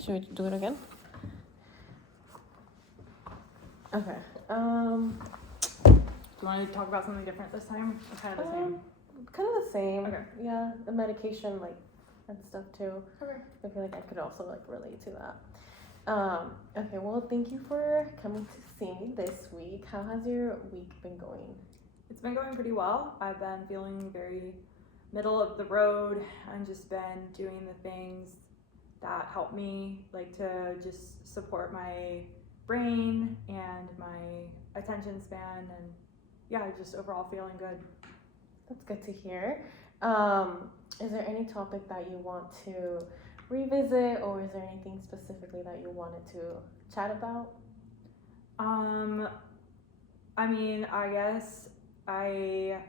Should we do it again? Okay. Do you want to talk about something different this time? Or kind of the same? Kind of the same. Okay. Yeah, the medication, and stuff too. Okay. I feel like I could also, relate to that. Okay, well, thank you for coming to see me this week. How has your week been going? It's been going pretty well. I've been feeling very middle of the road and just been doing the things that help me, like to just support my brain and my attention span, and yeah, just overall feeling good. That's good to hear. Is there any topic that you want to revisit, or is there anything specifically that you wanted to chat about? I mean, I guess I've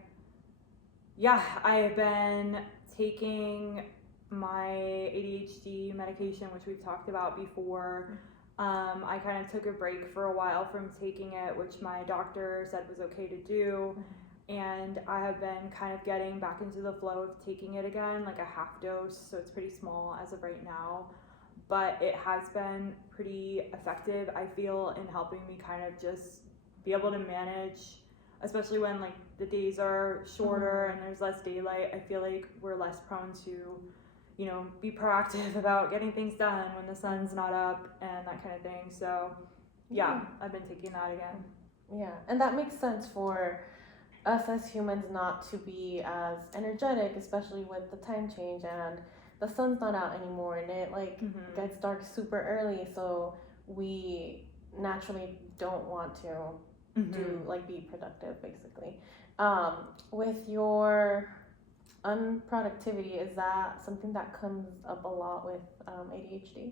been taking my ADHD medication, which we've talked about before. I kind of took a break for a while from taking it, which my doctor said was okay to do. And I have been kind of getting back into the flow of taking it again, like a half dose, so it's pretty small as of right now. But it has been pretty effective, I feel, in helping me kind of just be able to manage, especially when like the days are shorter and there's less daylight. I feel like we're less prone to, be proactive about getting things done when the sun's not up and that kind of thing. So yeah, I've been taking that again. Yeah, and that makes sense for us as humans not to be as energetic, especially with the time change and the sun's not out anymore, and it gets dark super early, so we naturally don't want to be productive, basically. With your unproductivity, is that something that comes up a lot with ADHD?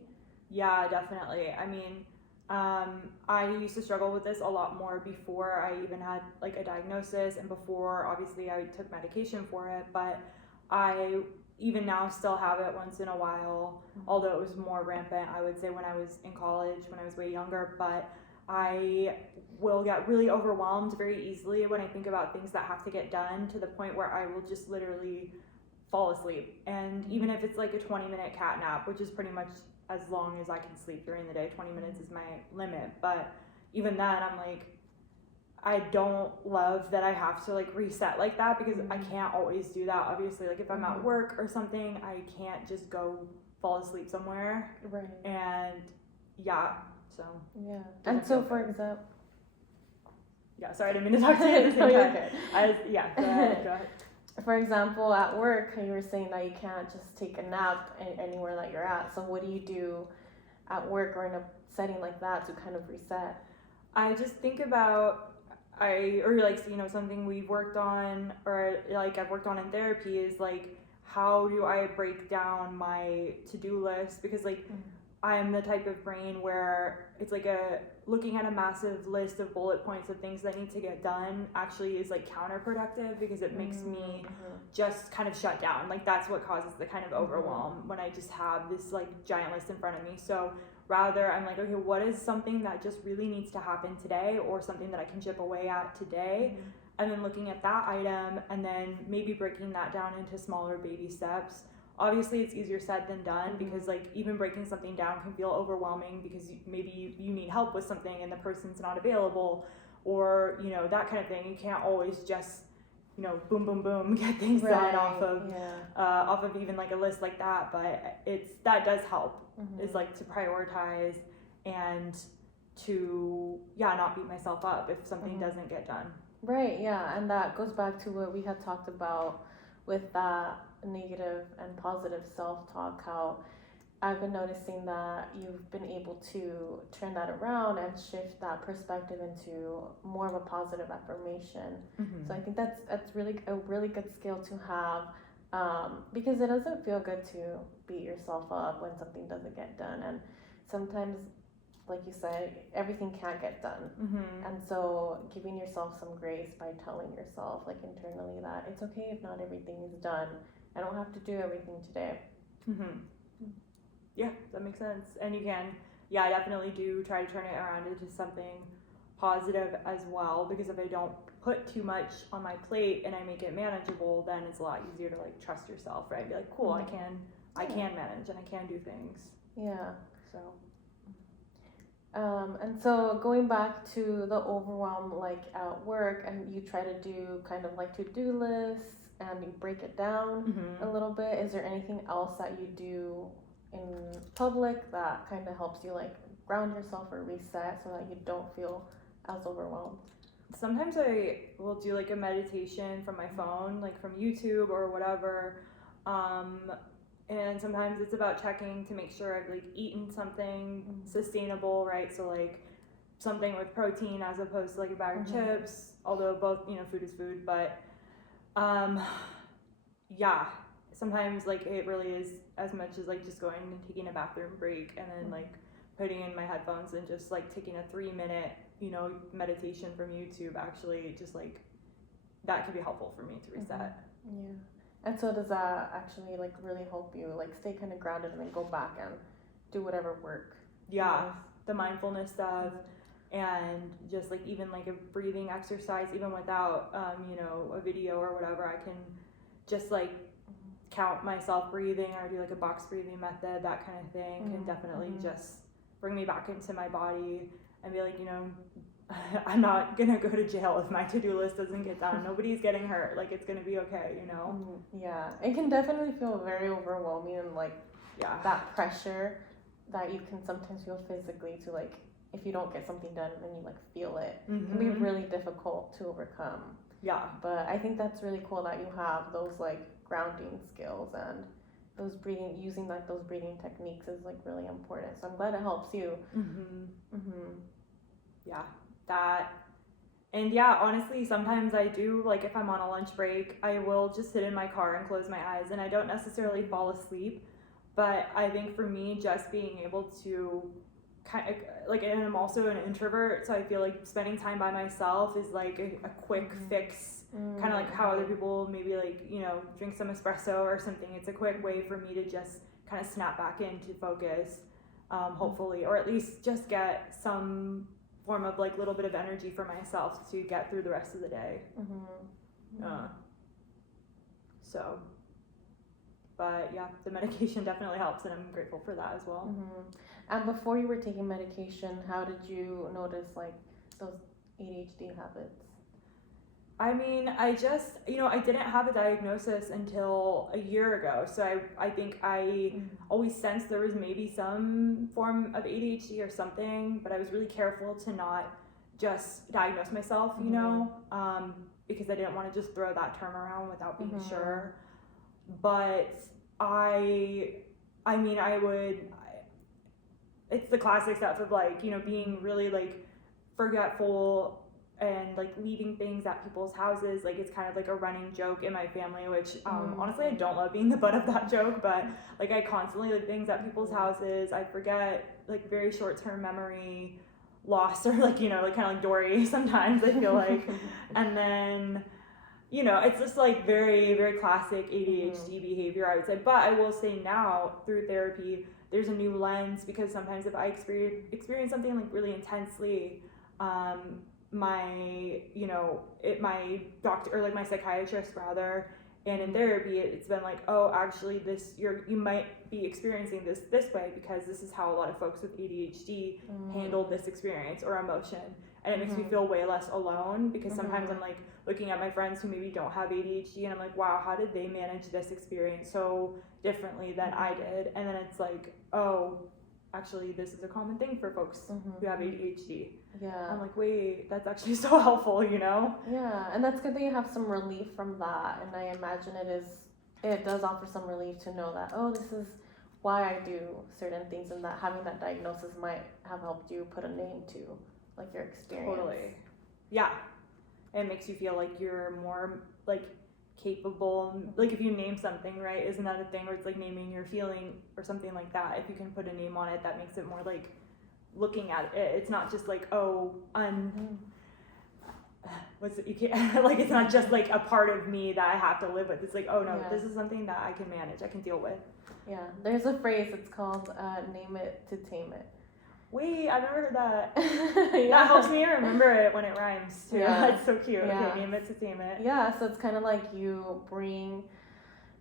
Yeah, definitely. I mean, I used to struggle with this a lot more before I even had like a diagnosis, and before obviously I took medication for it, but I even now still have it once in a while, although it was more rampant, I would say, when I was in college, when I was way younger. But I will get really overwhelmed very easily when I think about things that have to get done, to the point where I will just literally fall asleep. And even if it's like a 20-minute cat nap, which is pretty much as long as I can sleep during the day, 20 minutes is my limit. But even then, I'm like, I don't love that I have to like reset like that, because I can't always do that. Obviously, like if I'm at work or something, I can't just go fall asleep somewhere. Right. And yeah, so. Yeah. And so, for example. Yeah, sorry, I didn't mean to talk to you at the same time. Go ahead. For example, at work, you were saying that you can't just take a nap anywhere that you're at. So what do you do at work or in a setting like that to kind of reset? I just think about, something we've worked on, or like I've worked on in therapy, is like, how do I break down my to-do list? Because I'm the type of brain where it's like looking at a massive list of bullet points of things that need to get done actually is like counterproductive, because it makes me just kind of shut down. Like that's what causes the kind of overwhelm when I just have this like giant list in front of me. So rather, I'm like, okay, what is something that just really needs to happen today, or something that I can chip away at today? And then looking at that item and then maybe breaking that down into smaller baby steps. Obviously, it's easier said than done, because like even breaking something down can feel overwhelming, because maybe you need help with something and the person's not available, or that kind of thing. You can't always just boom boom boom get things done off of even like a list like that. But that does help, is like to prioritize and to not beat myself up if something doesn't get done. Right, yeah, and that goes back to what we had talked about with that negative and positive self-talk, how I've been noticing that you've been able to turn that around and shift that perspective into more of a positive affirmation. So I think that's really a really good skill to have, because it doesn't feel good to beat yourself up when something doesn't get done, and sometimes, like you said, everything can't get done. And so giving yourself some grace by telling yourself like internally that it's okay if not everything is done. I don't have to do everything today. Yeah, that makes sense. And you can, I definitely do try to turn it around into something positive as well, because if I don't put too much on my plate and I make it manageable, then it's a lot easier to like trust yourself, right? Be like, cool, I can manage and I can do things. Yeah. So And so going back to the overwhelm, like at work, and you try to do kind of like to-do lists and you break it down a little bit. Is there anything else that you do in public that kind of helps you like ground yourself or reset so that you don't feel as overwhelmed? sometimes I will do like a meditation from my phone, like from YouTube or whatever. And sometimes it's about checking to make sure I've like eaten something sustainable, right? So like something with protein as opposed to like a bag of chips, although both, food is food, but yeah, sometimes like it really is as much as like just going and taking a bathroom break and then like putting in my headphones and just like taking a 3-minute, meditation from YouTube. Actually, just like that can be helpful for me to reset. Yeah. And so does that actually like really help you like stay kind of grounded and then go back and do whatever work? Yeah, the mindfulness stuff, and just like even like a breathing exercise, even without a video or whatever, I can just like count myself breathing or do like a box breathing method, that kind of thing can definitely just bring me back into my body and be like, I'm not gonna go to jail if my to-do list doesn't get done. Nobody's getting hurt. Like, it's gonna be okay, Yeah, it can definitely feel very overwhelming and like that pressure that you can sometimes feel physically to like if you don't get something done and you like feel it. It can be really difficult to overcome. Yeah. But I think that's really cool that you have those like grounding skills and those using like those breathing techniques is like really important. So I'm glad it helps you. Yeah, that. And yeah, honestly, sometimes I do, like if I'm on a lunch break, I will just sit in my car and close my eyes, and I don't necessarily fall asleep, but I think for me, just being able to kind of like, and I'm also an introvert, so I feel like spending time by myself is like a quick fix, kind of like how other people maybe like, drink some espresso or something. It's a quick way for me to just kind of snap back into focus, hopefully, or at least just get some form of like little bit of energy for myself to get through the rest of the day. So, but yeah, the medication definitely helps, and I'm grateful for that as well. And before you were taking medication, how did you notice like those ADHD habits? I mean, I just, I didn't have a diagnosis until a year ago. So I think I always sensed there was maybe some form of ADHD or something, but I was really careful to not just diagnose myself, because I didn't want to just throw that term around without being sure. But it's the classic stuff of like, being really like forgetful and like leaving things at people's houses. Like it's kind of like a running joke in my family, which honestly I don't love being the butt of that joke, but like I constantly leave things at people's houses. I forget, like very short-term memory loss, or like like kind of like Dory sometimes, I feel like. And then it's just like very, very classic ADHD behavior, I would say. But I will say now through therapy there's a new lens, because sometimes if I experience something like really intensely, my doctor, or like my psychiatrist rather, and in therapy it's been like, oh, actually you might be experiencing this way because this is how a lot of folks with ADHD handle this experience or emotion, and it makes me feel way less alone, because sometimes I'm like looking at my friends who maybe don't have ADHD and I'm like, wow, how did they manage this experience so differently than I did? And then it's like, oh, actually this is a common thing for folks who have ADHD. Yeah. I'm like, wait, that's actually so helpful, Yeah, and that's good that you have some relief from that, and I imagine it does offer some relief to know that, oh, this is why I do certain things, and that having that diagnosis might have helped you put a name to like your experience. Totally. Yeah. It makes you feel like you're more like capable, like if you name something, right, isn't that a thing where it's like naming your feeling or something like that? If you can put a name on it, that makes it more like looking at it. It's not just like, oh, you can't like, it's not just like a part of me that I have to live with. It's like, oh no, this is something that I can manage, I can deal with. Yeah, there's a phrase, it's called name it to tame it. Wait, I've never heard that. That helps me remember it when it rhymes too. That's so cute. Okay, name it to tame it. Yeah, so it's kind of like you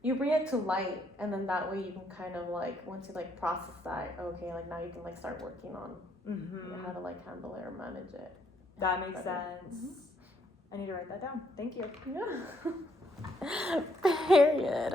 you bring it to light, and then that way you can kind of like, once you like process that, okay, like now you can like start working on how to like handle it or manage it. That makes Better. sense. I need to write that down. Thank you. Yeah. Period.